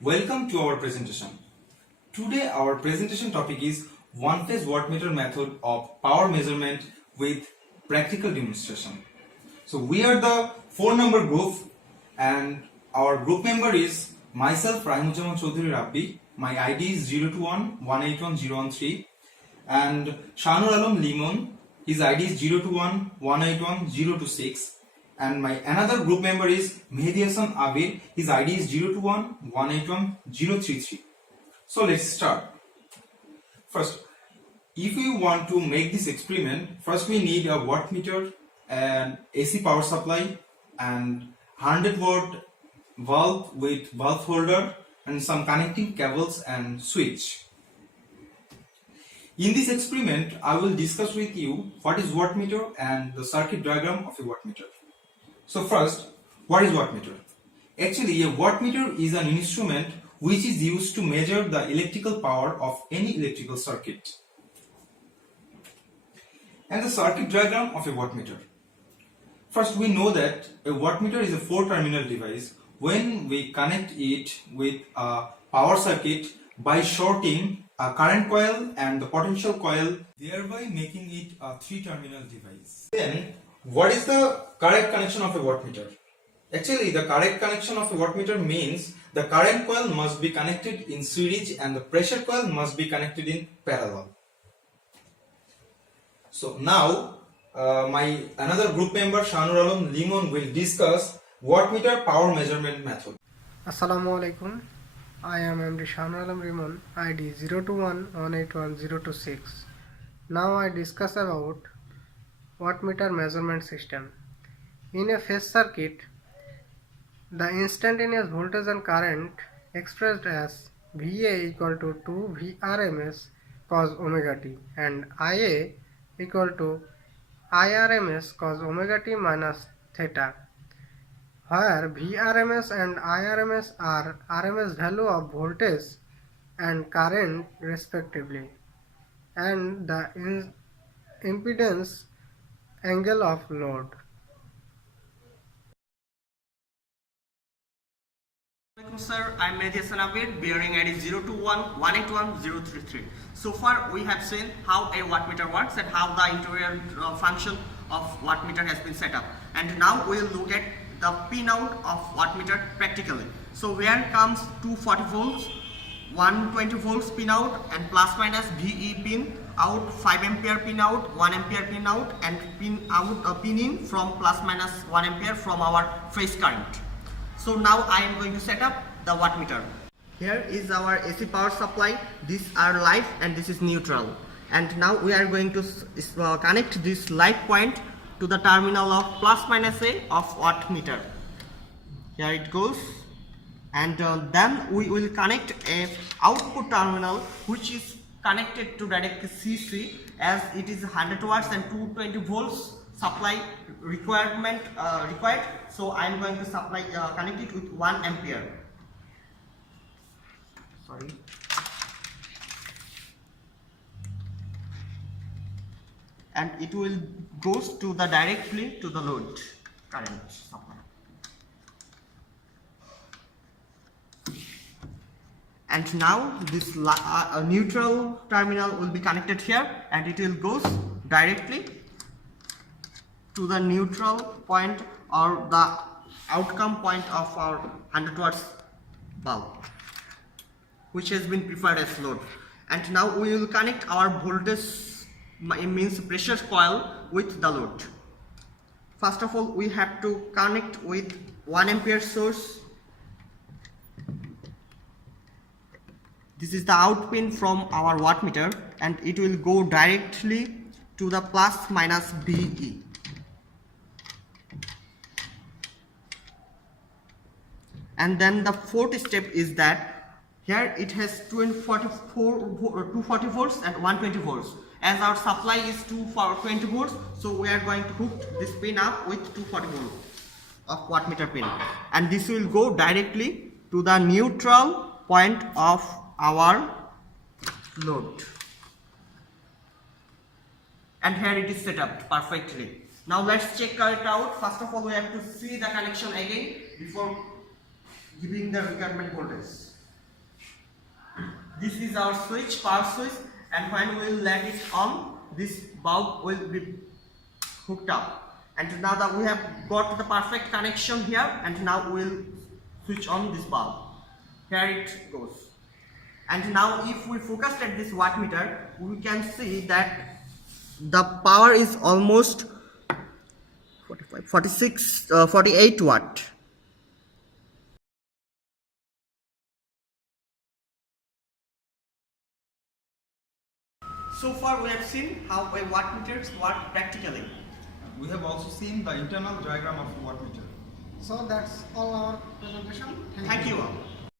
Welcome to our presentation. Today our presentation topic is one-phase wattmeter method of power measurement with practical demonstration. So we are the 4-number group and our group member is myself Rahimujjaman Chaudhuri Rabbi. My ID is 021181013 and Shanur Alam Limon. His ID is 021181026. And my another group member is Mehdi Hassan Abir. His ID is 021181033. So let's start. First, if we want to make this experiment, first we need a wattmeter, an AC power supply, and 100-watt bulb with bulb holder and some connecting cables and switch. In this experiment, I will discuss with you what is wattmeter and the circuit diagram of a wattmeter. So first, what is wattmeter? Actually, a wattmeter is an instrument which is used to measure the electrical power of any electrical circuit. And the circuit diagram of a wattmeter. First, we know that a wattmeter is a 4-terminal device when we connect it with a power circuit by shorting a current coil and the potential coil, thereby making it a 3-terminal device. Then, what is the correct connection of a wattmeter? Actually, the correct connection of a wattmeter means the current coil must be connected in series and the pressure coil must be connected in parallel. So now, my another group member Shanur Alam Limon will discuss wattmeter power measurement method. Assalamu alaikum. I am MD Shanur Alam Limon, ID 021181026. Now I discuss about wattmeter measurement system. In a phase circuit, the instantaneous voltage and current expressed as VA equal to 2 Vrms cos omega t and IA equal to IRMS cos omega t minus theta, where Vrms and IRMS are RMS value of voltage and current respectively, and the impedance angle of load. Sir, I'm Mehdi Hassan Abir, bearing ID 021181033. So far we have seen how a wattmeter works and how the interior function of wattmeter has been set up. And now we'll look at the pinout of wattmeter practically. So here comes 240 volts, 120 volts pinout and plus minus VE pin out, 5 ampere pin out, 1 ampere pin out, and pin out pin in from plus minus 1 ampere from our phase current. So now I am going to set up the wattmeter. Here is our AC power supply. These are live and this is neutral. And now we are going to connect this live point to the terminal of plus minus A of wattmeter. Here it goes. And then we will connect a output terminal which is connected to direct CC, as it is 100 watts and 220 volts supply required. So I am going to connect it with 1 ampere. Sorry. And it will goes to the directly to the load current supply. And now this neutral terminal will be connected here, and it will goes directly to the neutral point or the outcome point of our 100 watts bulb, which has been preferred as load. And now we will connect our voltage, means pressure coil, with the load. First of all, we have to connect with 1 ampere source. This is the out pin from our wattmeter, and it will go directly to the plus minus VE. And then the fourth step is that here it has 240 volts and 120 volts. As our supply is 220 volts, so we are going to hook this pin up with 240 volts of wattmeter pin, and this will go directly to the neutral point of our load. And here it is set up perfectly. Now let's check it out. First of all, we have to see the connection again before giving the requirement voltage. This is our switch, power switch, and when we will let it on, this bulb will be hooked up. And now that we have got the perfect connection here, and now we will switch on this bulb. Here it goes. And now if we focus at this wattmeter, we can see that the power is almost 48 watt. So far we have seen how a wattmeters work practically. We have also seen the internal diagram of a wattmeter. So that's all our presentation. Thank you all.